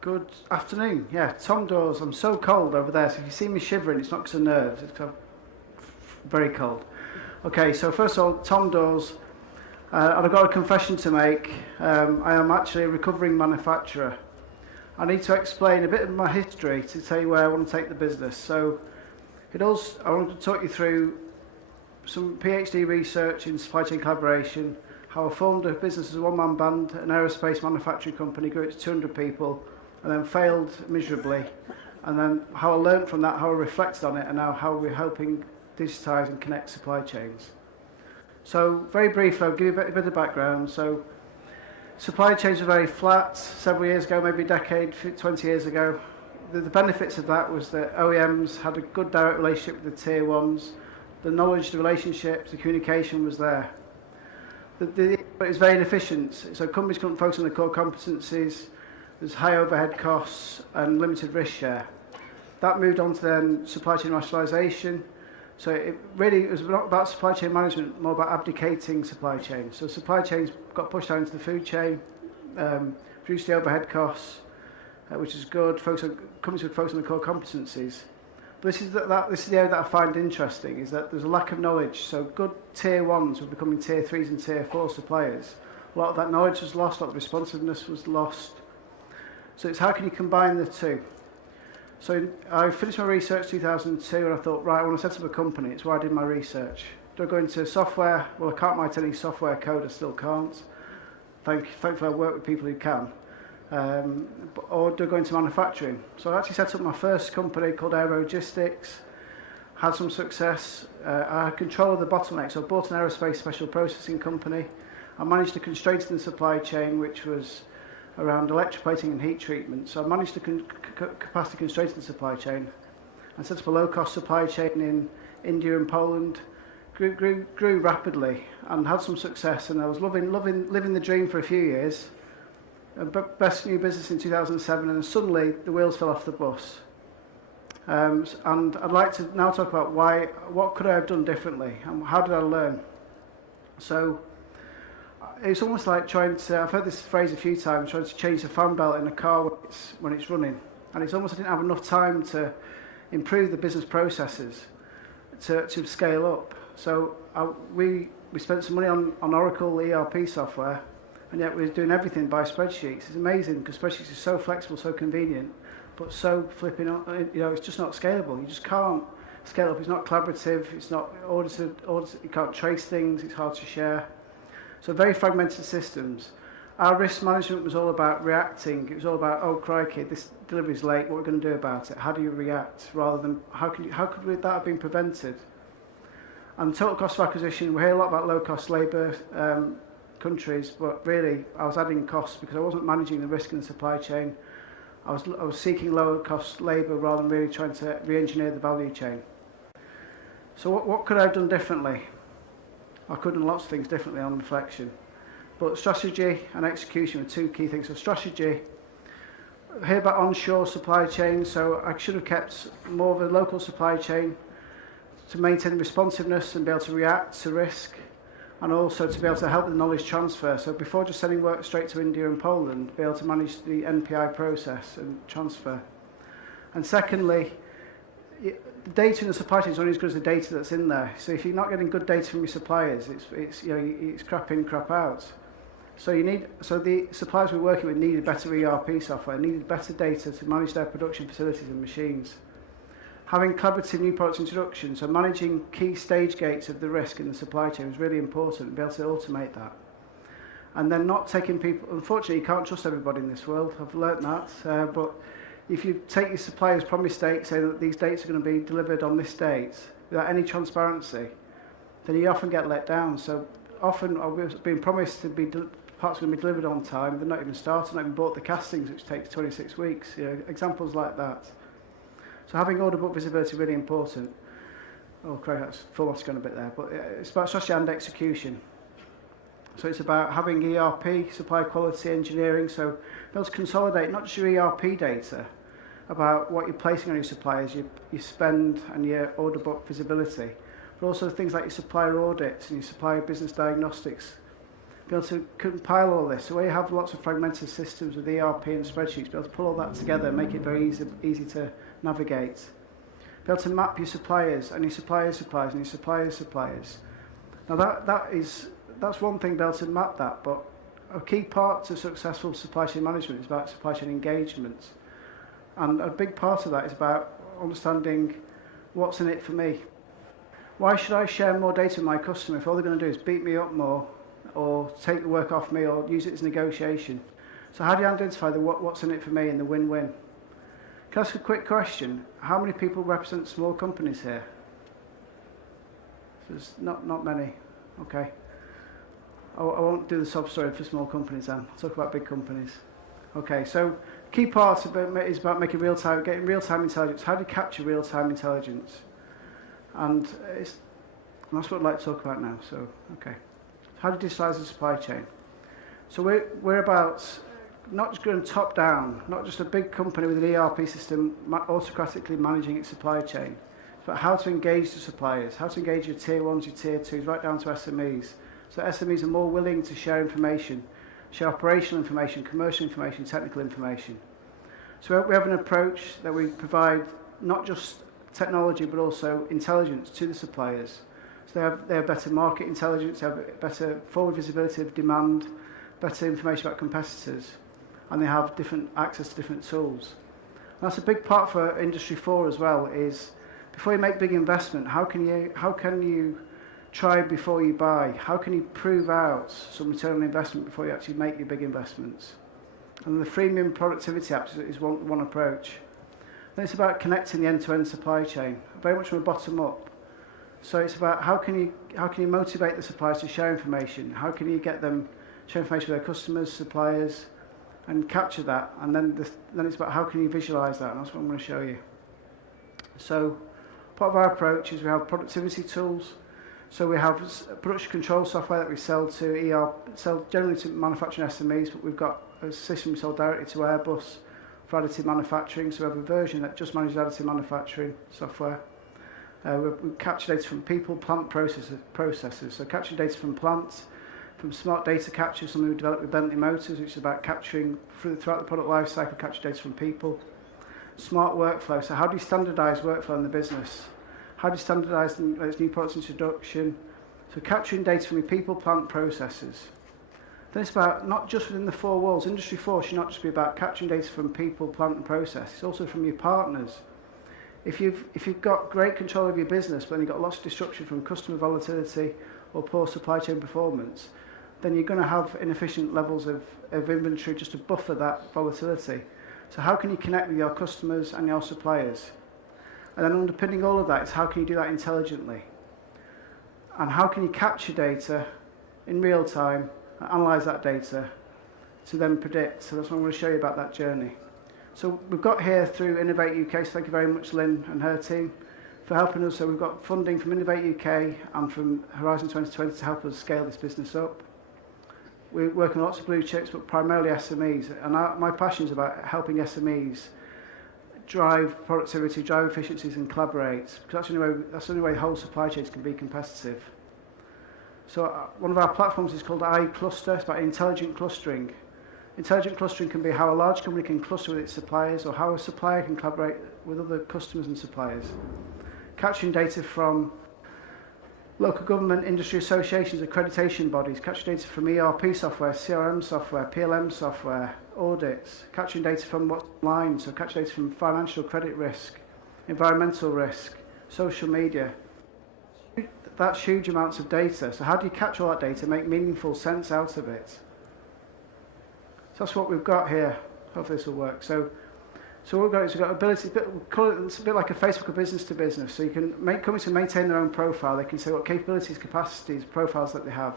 Good afternoon. Yeah, Tom Dawes. I'm so cold over there, so if you see me shivering, it's not because of nerves, it's because I'm very cold. Okay, so first of all, Tom Dawes, and I've got a confession to make. I am actually a recovering manufacturer. I need to explain a bit of my history to tell you where I want to take the business. So, I want to talk you through some PhD research in supply chain collaboration, how I formed a business as a one-man band, an aerospace manufacturing company, grew it to 200 people, and then failed miserably, and then how I learned from that, how I reflected on it, and now how we're helping digitise and connect supply chains. So very briefly, I'll give you a bit of background. So supply chains were very flat several years ago, maybe a decade, 20 years ago. The benefits of that was that OEMs had a good direct relationship with the tier ones, the knowledge, the relationships, the communication was there. But it's very inefficient, so companies couldn't focus on the core competencies, there's high overhead costs and limited risk share. That moved on to then supply chain rationalisation. So it really was not about supply chain management, more about abdicating supply chain. So supply chains got pushed down into the food chain, reduced the overhead costs, which is good. Companies would focus on the core competencies. But this is the area that I find interesting, is that there's a lack of knowledge. So good tier ones were becoming tier threes and tier four suppliers. A lot of that knowledge was lost, a lot of responsiveness was lost. So it's how can you combine the two? So I finished my research in 2002 and I thought, right, I want to set up a company. It's where I did my research. Do I go into software? Well, I can't write any software code, I still can't. Thankfully I work with people who can. Or do I go into manufacturing? So I actually set up my first company called Aero Logistics, had some success. I had control of the bottleneck, so I bought an aerospace special processing company. I managed the constraints in the supply chain, which was around electroplating and heat treatment. So I managed the capacity constraints in the supply chain and set up a low-cost supply chain in India and Poland. Grew rapidly and had some success, and I was living the dream for a few years. Best new business in 2007, and then suddenly the wheels fell off the bus. And I'd like to now talk about what could I have done differently, and how did I learn. So it's almost like I've heard this phrase a few times, trying to change the fan belt in a car when it's running. And it's almost I didn't have enough time to improve the business processes to scale up. So we spent some money on Oracle ERP software, and yet we're doing everything by spreadsheets. It's amazing because spreadsheets are so flexible, so convenient, but so flipping, it's just not scalable. You just can't scale up. It's not collaborative. It's not audited. You can't trace things. It's hard to share. So very fragmented systems. Our risk management was all about reacting. It was all about, oh crikey, this delivery's late. What are we going to do about it? How do you react? Rather than how could that have been prevented? And total cost of acquisition. We hear a lot about low-cost labour countries, but really I was adding costs because I wasn't managing the risk in the supply chain. I was seeking lower-cost labour rather than really trying to re-engineer the value chain. So what could I have done differently? I could have done lots of things differently on reflection. But strategy and execution are two key things. So strategy, I hear about onshore supply chain, so I should have kept more of a local supply chain to maintain responsiveness and be able to react to risk, and also to be able to help the knowledge transfer. So before just sending work straight to India and Poland, be able to manage the NPI process and transfer. And secondly, the data in the supply chain is only as good as the data that's in there. So if you're not getting good data from your suppliers, it's crap in, crap out. So the suppliers we're working with needed better ERP software, needed better data to manage their production facilities and machines. Having collaborative new product introduction, so managing key stage gates of the risk in the supply chain was really important, and be able to automate that. And then not taking people, unfortunately you can't trust everybody in this world, I've learnt that, but if you take your supplier's promise date, say that these dates are going to be delivered on this date, without any transparency, then you often get let down. So often we've been promised to be parts are going to be delivered on time, they're not even started, not even bought the castings, which takes 26 weeks. Examples like that. So having order book visibility is really important. Oh, Craig, that's full off's gone a bit there, but it's about strategy and execution. So it's about having ERP, supply quality engineering, so be able to consolidate not just your ERP data, about what you're placing on your suppliers, your spend and your order book visibility, but also things like your supplier audits and your supplier business diagnostics. be able to compile all this. So where you have lots of fragmented systems with ERP and spreadsheets, be able to pull all that together and make it very easy to navigate. Be able to map your suppliers and your suppliers' suppliers and your suppliers' suppliers. Now that's one thing, be able to map that, but a key part to successful supply chain management is about supply chain engagement. And a big part of that is about understanding what's in it for me. Why should I share more data with my customer if all they're going to do is beat me up more or take the work off me or use it as negotiation? So how do you identify what's in it for me and the win-win? Can I ask a quick question? How many people represent small companies here? There's not many. Okay. I won't do the sub-story for small companies then. I'll talk about big companies. Okay, so key part of it is about getting real-time intelligence. How do you capture real-time intelligence? And that's what I'd like to talk about now. So, okay. How do you digitalize the supply chain? So we're about not just going top down, not just a big company with an ERP system autocratically managing its supply chain, but how to engage the suppliers, how to engage your tier ones, your tier twos, right down to SMEs. So SMEs are more willing to share information, share operational information, commercial information, technical information. So we have an approach that we provide not just technology but also intelligence to the suppliers. So they have better market intelligence, they have better forward visibility of demand, better information about competitors, and they have different access to different tools. And that's a big part for Industry 4 as well, is before you make big investment, how can you try before you buy? How can you prove out some return on investment before you actually make your big investments? And the freemium productivity apps is one approach. Then it's about connecting the end-to-end supply chain, very much from a bottom up. So it's about how can you motivate the suppliers to share information? How can you get them share information with their customers, suppliers, and capture that? And then it's about how can you visualize that? And that's what I'm going to show you. So part of our approach is we have productivity tools. So we have production control software that we sell generally to manufacturing SMEs, but we've got a system we sell directly to Airbus for additive manufacturing. So we have a version that just manages additive manufacturing software. We capture data from people, plant, processes. So capturing data from plants, from smart data capture, something we developed with Bentley Motors, which is about capturing throughout the product life cycle, capture data from people. Smart workflow. So how do you standardize workflow in the business? How do you standardise new products introduction? So capturing data from your people, plant, processes. Then it's about not just within the four walls. Industry 4 should not just be about capturing data from people, plant and process. It's also from your partners. If you've got great control of your business, but then you've got lots of disruption from customer volatility or poor supply chain performance, then you're going to have inefficient levels of inventory just to buffer that volatility. So how can you connect with your customers and your suppliers? And then underpinning all of that is how can you do that intelligently? And how can you capture data in real time, and analyse that data to then predict? So that's what I'm going to show you about that journey. So we've got here through Innovate UK, so thank you very much Lynn and her team for helping us. So we've got funding from Innovate UK and from Horizon 2020 to help us scale this business up. We're working on lots of blue chips, but primarily SMEs. And my passion is about helping SMEs drive productivity, drive efficiencies and collaborate, because that's the only way the whole supply chains can be competitive. So one of our platforms is called iCluster. It's about intelligent clustering. Intelligent clustering can be how a large company can cluster with its suppliers, or how a supplier can collaborate with other customers and suppliers. Capturing data from local government, industry associations, accreditation bodies, capturing data from ERP software, CRM software, PLM software, audits, capturing data from what's online, so capturing data from financial credit risk, environmental risk, social media. That's huge amounts of data. So how do you capture all that data, make meaningful sense out of it? So that's what we've got here. Hopefully this will work. So what we've got is we've got ability, it's a bit like a Facebook of business to business. So you can make companies to maintain their own profile. They can say what capabilities, capacities, profiles that they have.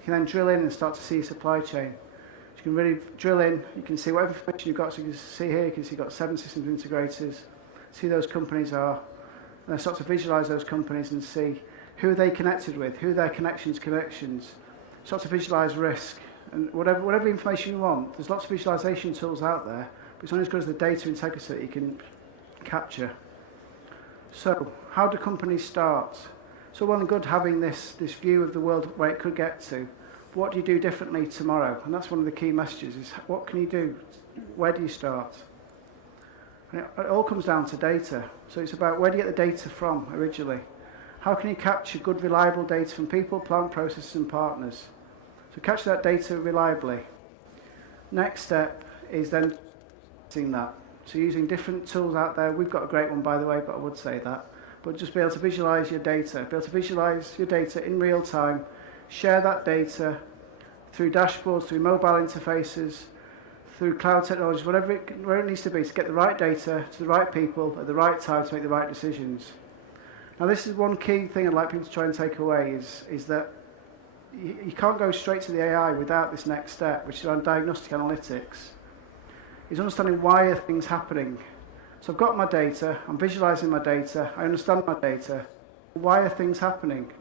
You can then drill in and start to see supply chain. You can really drill in. You can see whatever information you've got. So you can see here, you can see you've got 7 systems integrators. See who those companies are. And then start to visualize those companies and see who are they connected with, who are their connections. Start to visualize risk. And whatever information you want, there's lots of visualization tools out there, but it's only as good as the data integrity that you can capture. So, how do companies start? So well and good having this view of the world where it could get to. What do you do differently tomorrow? And that's one of the key messages, is what can you do? Where do you start? And it all comes down to data. So it's about where do you get the data from originally? How can you capture good, reliable data from people, plant, processes and partners? So capture that data reliably. Next step is then using that. So using different tools out there. We've got a great one, by the way, but I would say that. But just be able to visualize your data. Be able to visualize your data in real time. Share that data through dashboards, through mobile interfaces, through cloud technologies, where it needs to be to get the right data to the right people at the right time to make the right decisions. Now this is one key thing I'd like people to try and take away is that you can't go straight to the AI without this next step, which is around diagnostic analytics. Is understanding why are things happening. So I've got my data, I'm visualizing my data, I understand my data. Why are things happening?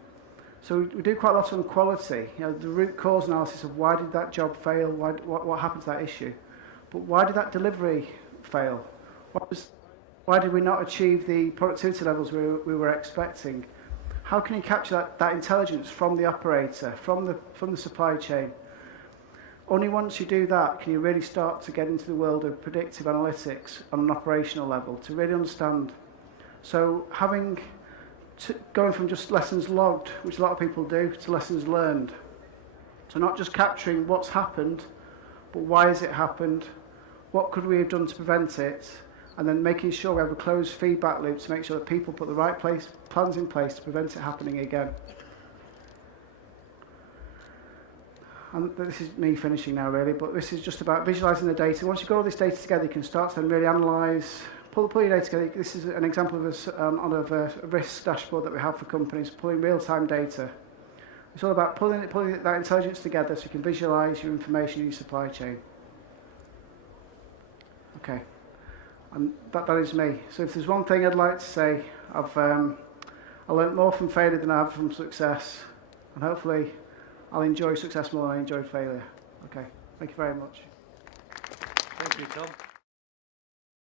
So we do quite a lot on quality, the root cause analysis of why did that job fail, what happened to that issue. But why did that delivery fail? Why did we not achieve the productivity levels we were expecting? How can you capture that intelligence from the operator, from the supply chain? Only once you do that can you really start to get into the world of predictive analytics on an operational level, to really understand. So going from just lessons logged, which a lot of people do, to lessons learned. So not just capturing what's happened, but why has it happened, what could we have done to prevent it, and then making sure we have a closed feedback loop to make sure that people put the right plans in place to prevent it happening again. And this is me finishing now really, but this is just about visualising the data. Once you've got all this data together, you can start to then really analyse, pull your data together. This is an example of a risk dashboard that we have for companies, pulling real-time data. It's all about pulling that intelligence together so you can visualise your information in your supply chain. Okay, and that is me. So if there's one thing I'd like to say, I learnt more from failure than I have from success, and hopefully I'll enjoy success more than I enjoyed failure. Okay, thank you very much. Thank you, Tom.